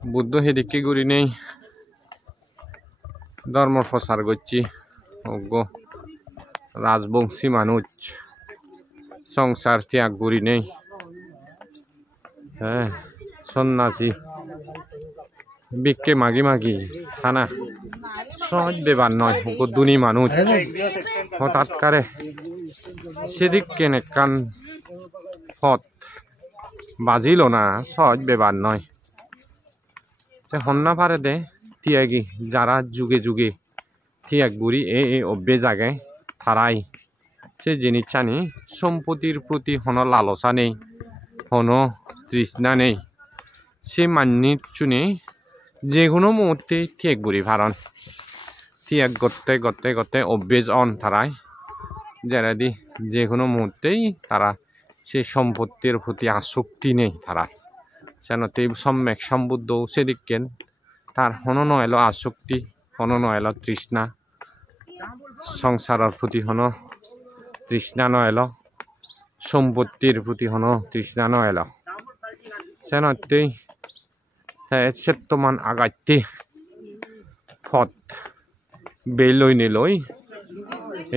বুদ্ধ হেদিকে ঘুরি নেই ধর্ম প্রচার করছি অজ্ঞ রাজবংশী মানুষ সংসার ত্যাগ করি নেই হ্যাঁ সন্ন্যাসী বিক্ষে মাগি মাগি খানা সহজ বেবার নয় দুনি মানুষ হঠাৎ করে সেদিক কেনেকান হত বাজিল না সহজ বেবার নয় হন্না পারে দে তিয়াগি যারা যুগে যুগে তিয়াগ বুড়ি এ অভ্যে জাগে তারাই সে জিনিস জানি সম্পত্তির প্রতি হন লালসা নেই হন তৃষ্ণা নেই সে মান্যির চুনে যে কোনো মুহূর্তে তিয়াগ বুড়ি ভারণ তিয়াগ করতে করতে করতে অভ্যেস অন তারাই যারা দি যে কোনো মুহূর্তেই তারা সে সম্পত্তির প্রতি আসক্তি নেই তারা সেনতে সম্যক সম্বুদ্ধ সেদিকেন তার হন নয়ল আসক্তি হন নয়ল তৃষ্ণা সংসারের প্রতি হন তৃষ্ণা নয়ল সম্পত্তির প্রতি হন তৃষ্ণা নয়ল সেনতেই সেত্তমান আগাইতে ফত বেলই লই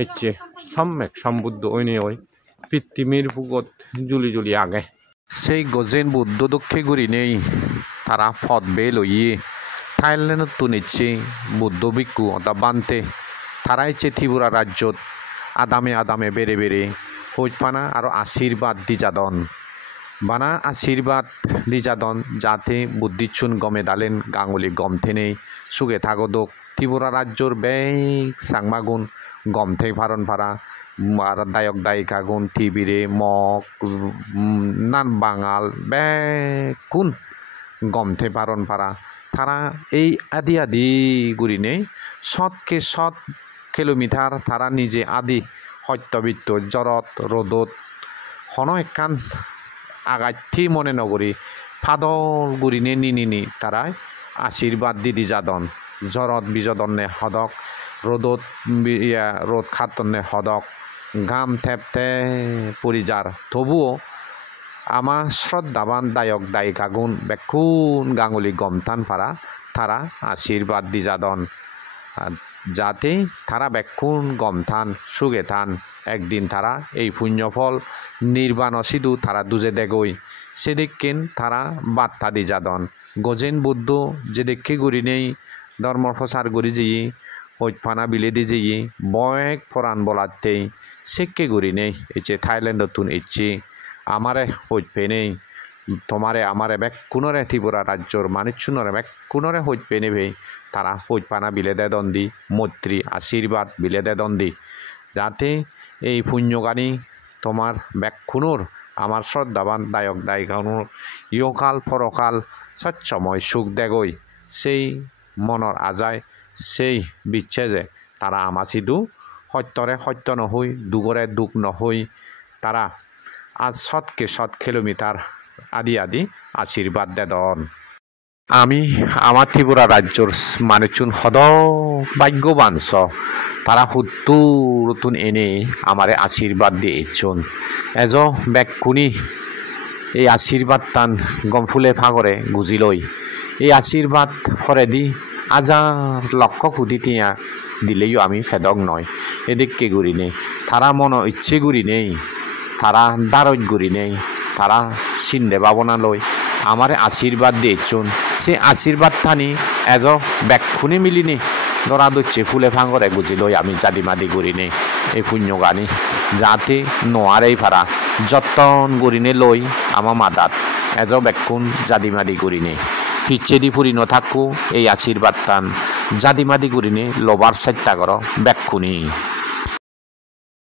এচ্ছে সম্যক সম্বুদ্ধ ওইনে ওই পৃথিবীর বুকত জুলি জুলি আগে সেই গজেন বুদ্ধ দক্ষে ঘুরি নেই তারা ফত বে লইয়ে থাইল্যান্ডত তুনিচ্ছে বুদ্ধ ভিক্ষু অর্থাৎ বানতে তারাইছে ত্রিপুরা রাজ্যত আদামে আদামে বেড়ে বেড়ে হইপানা আর আশীর্বাদ দিজাদন বানা আশীর্বাদ দিজাদন যাতে বুদ্ধিচ্ছুন গমে দালেন গাঙ্গুলি গম থেনে সুগে থাগদক ত্রিপুরা রাজ্যর বেগ সাংমাগুন গম থেকে ভারণ ভাড়া আর দায়ক দায়িকা গুণ টিভিরে মগ নান বাঙাল বেকুন গম থেকে ভারণ ভাড়া তারা এই আদি আদি গুরিনে শতকে শত কিলোমিটার তারা নিজে আদি সত্যবিত্ত জরত রোদত হন একান আগাইথি মনে নগরী ফাদল গুরিনে নিনি তারা আশীর্বাদ দিদি যাদন জরত বিজদনে হদক রোদত রোদ খাতনে হদক গাম থেপতে পরিযার তবুও আমার শ্রদ্ধাবান দায়ক দায়িকা গুণ বেকুন গাঙ্গুলি গমথান পারা তারা আশীর্বাদ দিজাদন যাতে তারা বেকুন গমথান সুগে থান একদিন তারা এই পুণ্যফল নির্বাণ সিধু তারা দুজে দেগই সেদিকেন তারা বার্তা দিজাদন গজেন বুদ্ধ যে দেখে গুড়ি নেই ধর্ম প্রচার করি যেয়ে হইফানা বিলে দি যেয়ে বয়েক ফরান বলাতেই সেকে গুড়ি নেই এছে থাইল্যান্ডত তুন ইচ্ছে আমারে হইপে নেই তোমারে আমারে ব্যাক কোনরে ত্রিপুরা রাজ্যর মানুষজনরে ব্যাক কোনরে হইপে নেবে তারা হইপানা বিলে দে দন্দি মৈত্রী আশীর্বাদ বিলে দে দন্দি যাতে এই পুণ্যগানী তোমার ব্যাকুনোর আমার শ্রদ্ধাবান দায়ক দায়িকানুর ইয়কাল পরকাল স্বচ্ছময় সুখ দেগই সেই মনৰ আজায় সেই বিচ্ছে যে তারা আমা সিধু সত্যরে সত্য নহৈ দুগরে দুখ নহৈ তারা আজ শতকে শত কিলোমিটার আদি আদি আশীর্বাদ দেদন আমি আমার ত্রিপুরা রাজ্যর মানুষজন হদ ভাগ্যবান তারা হুতুন এনে আমারে আশীর্বাদ দিয়েছুন এজ ব্যাকুনি এই আশীর্বাদ টান গমফুলে ফাগরে গুজিলই এই আশীর্বাদ ফরে দি হাজার লক্ষ কোটি টিয়া দিলেও আমি ফেদক নয় এদিকে ঘুরি নেই তারা মন ইচ্ছে ঘুরি নেই তারা দারজ ঘুরি নেই তারা সিন্ধে ভাবনা লই আমারে আশীর্বাদ দিয়েছুন সে আশীর্বাদ থানি এজ ব্যাকুনি মিলিনি ধরা দচ্ছে ফুলে ফাঙ্গরে গুজি লই আমি জাদিমাদি ঘুরি নেই এই পুণ্য গানি যাতে নোয়ারেই ফারা যতন গরিনে লই আমার মাদাত এজ ব্যাকুন জাদিমাদি গরিনে পিছেদি ফুরি নথাকু এই আশীর্বাদ টান জাদিমাদি গরিনে লবার চেষ্টা কর ব্যাকুনি।